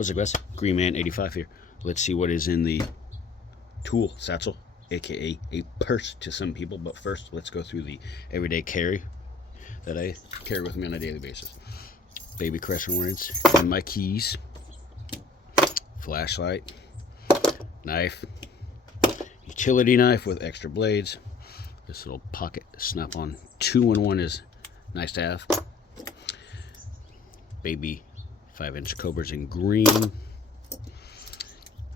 What's up, guys? Green Man 85 here. Let's see what is in the tool satchel, aka a purse to some people. But first, let's go through the everyday carry that I carry with me on a daily basis. Baby crescent wrench and my keys, flashlight, knife, utility knife with extra blades. This little pocket snap-on 2-in-1 is nice to have. Baby 5-inch cobras in green.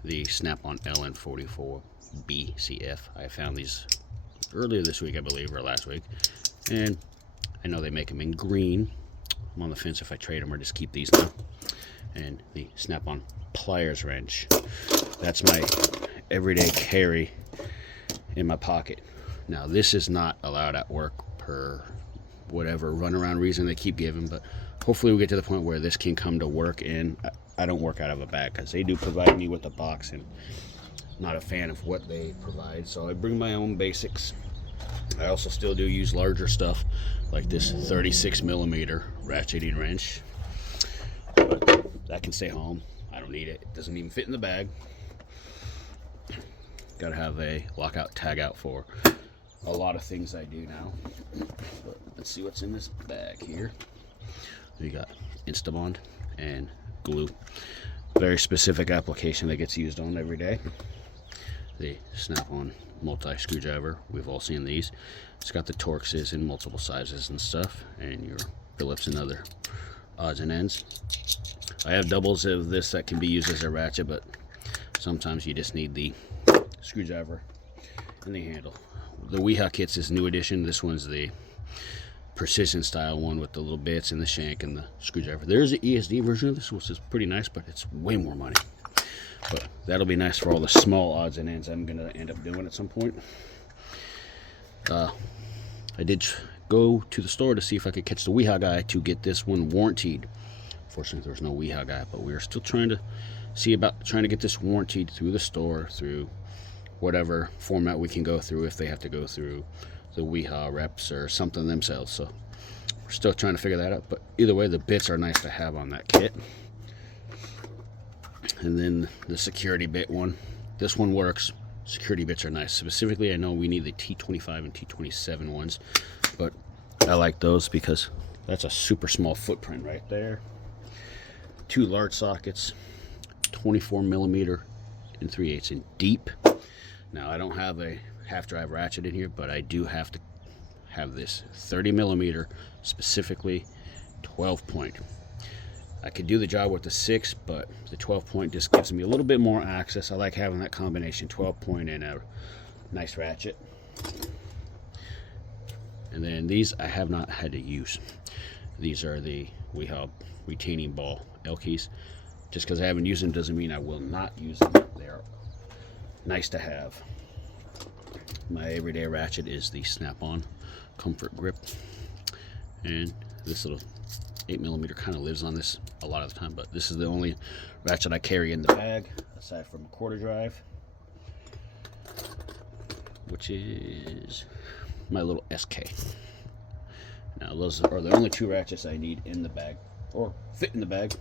The snap-on LN44 BCF. I found these earlier this week, I believe, or last week, and I know they make them in green. I'm on the fence if I trade them or just keep these now. And the snap-on pliers wrench. That's my everyday carry in my pocket. Now, this is not allowed at work per whatever runaround reason they keep giving, but hopefully we get to the point where this can come to work, and I don't work out of a bag because they do provide me with a box, and I'm not a fan of what they provide, so I bring my own basics. I also still do use larger stuff like this 36mm ratcheting wrench, but that can stay home. I don't need it. It doesn't even fit in the bag. Gotta have a lockout tag out for a lot of things I do now. But let's see what's in this bag here. We got Instabond and glue. Very specific application that gets used on every day. The snap-on multi-screwdriver. We've all seen these. It's got the Torxes in multiple sizes and stuff, and your Phillips and other odds and ends. I have doubles of this that can be used as a ratchet, but sometimes you just need the screwdriver and the handle. The whia kits is new edition. This one's the precision style one with the little bits and the shank and the screwdriver. There's an ESD version of this, which is pretty nice, but it's way more money. But that'll be nice for all the small odds and ends I'm gonna end up doing at some point. I did go to the store to see if I could catch the whia guy to get this one warranted. Fortunately, there's no whia guy, but we are still trying to see about trying to get this warranted through the store, through whatever format we can go through, if they have to go through the whia reps or something themselves. So we're still trying to figure that out, but either way, the bits are nice to have on that kit. And then the security bit one, this one works. Security bits are nice. Specifically, I know we need the T25 and T27 ones, but I like those because that's a super small footprint right there. 2 large sockets, 24mm and 3/8 in deep. Now, I don't have a half drive ratchet in here, but I do have to have this 30mm, specifically 12-point. I could do the job with the 6, but the 12-point just gives me a little bit more access. I like having that combination 12-point and a nice ratchet. And then these I have not had to use. These are the whia retaining ball L keys. Just because I haven't used them doesn't mean I will not use them. They are nice to have. My everyday ratchet is the snap-on comfort grip, and this little 8mm kind of lives on this a lot of the time, but this is the only ratchet I carry in the bag aside from a quarter drive, which is my little SK. Now, those are the only 2 ratchets I need in the bag, or fit in the bag.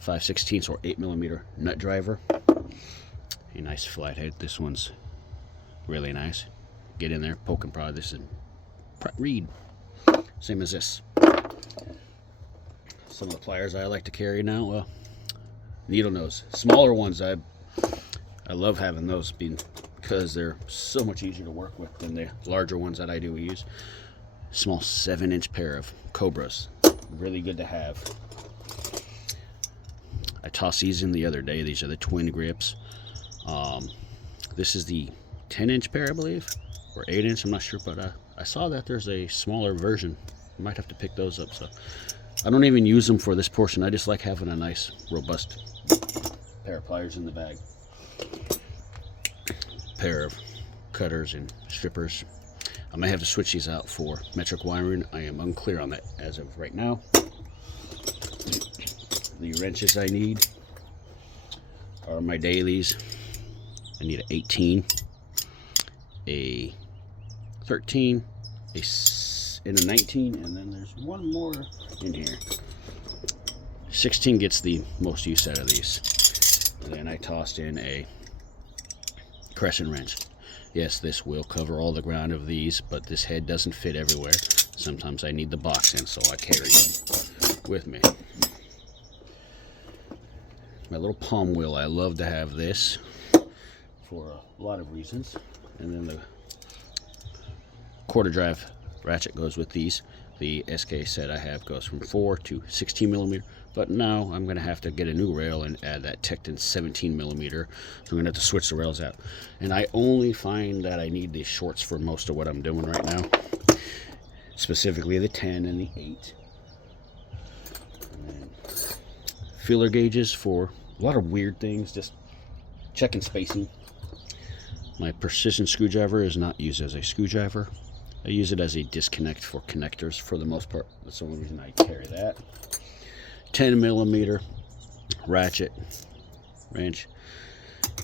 5/16 or 8mm nut driver. A nice flathead. This one's really nice. Get in there, poke and prod. This is Pratt Reed. Same as this. Some of the pliers I like to carry now, well, needle nose. Smaller ones, I love having those because they're so much easier to work with than the larger ones that I do use. Small 7-inch pair of cobras. Really good to have. I tossed these in the other day. These are the twin grips. This is the 10-inch pair, I believe, or 8-inch. I'm not sure, but I saw that there's a smaller version. I might have to pick those up. So I don't even use them for this portion. I just like having a nice, robust pair of pliers in the bag. Pair of cutters and strippers. I may have to switch these out for metric wiring. I am unclear on that as of right now. The wrenches I need are my dailies. I need an 18, a 13, and a 19, and then there's one more in here. 16 gets the most use out of these. And then I tossed in a crescent wrench. Yes, this will cover all the ground of these, but this head doesn't fit everywhere. Sometimes I need the box in, so I carry them with me. My little palm wheel, I love to have this for a lot of reasons. And then the quarter drive ratchet goes with these. The SK set I have goes from 4 to 16 millimeter, but now I'm going to have to get a new rail and add that Tekton 17 millimeter. So I'm going to have to switch the rails out. And I only find that I need these shorts for most of what I'm doing right now, specifically the 10 and the 8. And feeler gauges for a lot of weird things, just checking spacing. My precision screwdriver is not used as a screwdriver. I use it as a disconnect for connectors for the most part. That's the only reason I carry that. 10 millimeter ratchet wrench.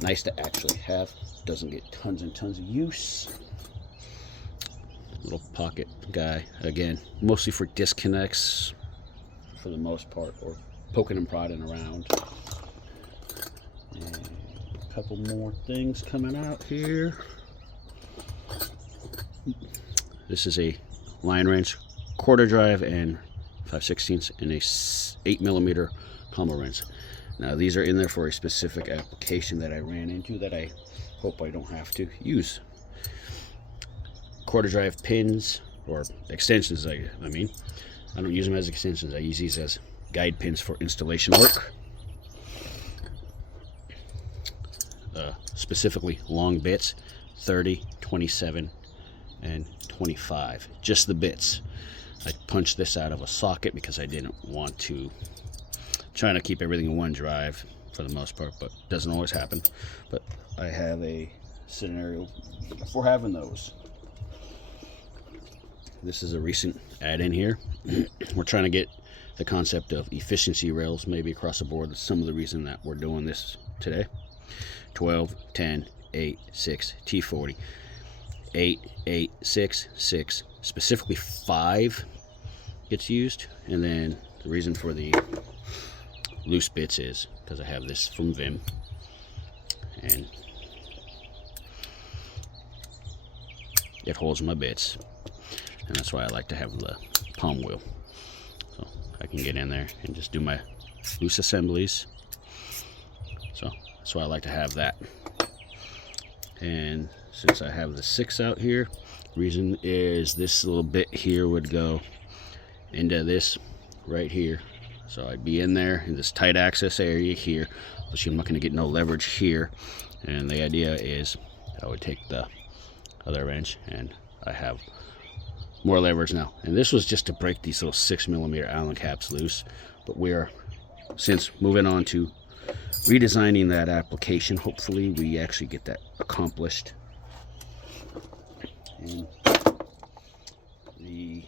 Nice to actually have. Doesn't get tons and tons of use. Little pocket guy. Again, mostly for disconnects for the most part, or poking and prodding around. And a couple more things coming out here. This is a line wrench, quarter drive and 5/16 and a 8 millimeter combo wrench. Now these are in there for a specific application that I ran into that I hope I don't have to use. Quarter drive pins, or extensions, I mean. I don't use them as extensions. I use these as guide pins for installation work. Specifically long bits, 30, 27, and 25. Just the bits. I punched this out of a socket because I didn't want to, trying to keep everything in one drive for the most part, but it doesn't always happen. But I have a scenario for having those. This is a recent add-in here. We're trying to get the concept of efficiency rails maybe across the board. That's some of the reason that we're doing this today. 12, 10, 8, 6, T40, 8, 8, 6, 6, specifically 5 gets used. And then the reason for the loose bits is because I have this from Vim, and it holds my bits, and that's why I like to have the palm wheel, so I can get in there and just do my loose assemblies. So that's why I like to have that. And since I have the 6 out here, reason is this little bit here would go into this right here, so I'd be in there in this tight access area here, but I'm not going to get no leverage here. And the idea is I would take the other wrench and I have more leverage now. And this was just to break these little 6 millimeter Allen caps loose, but we're since moving on to redesigning that application. Hopefully we actually get that accomplished. And the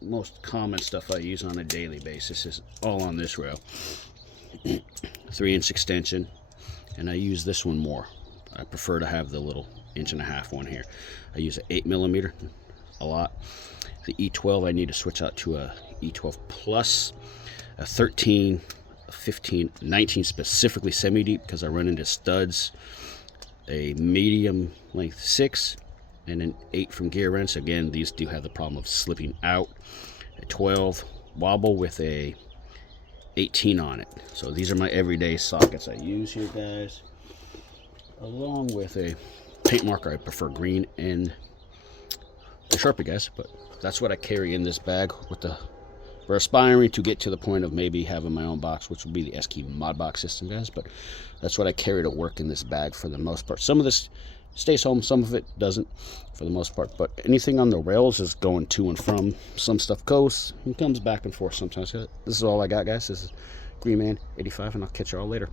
most common stuff I use on a daily basis is all on this rail. 3-inch extension, and I use this one more. I prefer to have the little 1.5-inch one here. I use an 8 millimeter a lot. The E12 I need to switch out to a E12 plus, a 13, a 15, 19 specifically semi-deep because I run into studs, a medium length 6, and an 8 from gearwrench. Again, these do have the problem of slipping out. A 12 wobble with a 18 on it. So these are my everyday sockets I use here, guys, along with a paint marker. I prefer green and a Sharpie, guys, but that's what I carry in this bag. We're aspiring to get to the point of maybe having my own box, which would be the Esky mod box system, guys, but that's what I carry to work in this bag for the most part. Some of this stays home, some of it doesn't for the most part, but anything on the rails is going to and from. Some stuff goes and comes back and forth sometimes. This is all I got, guys. This is Green Man 85, and I'll catch you all later.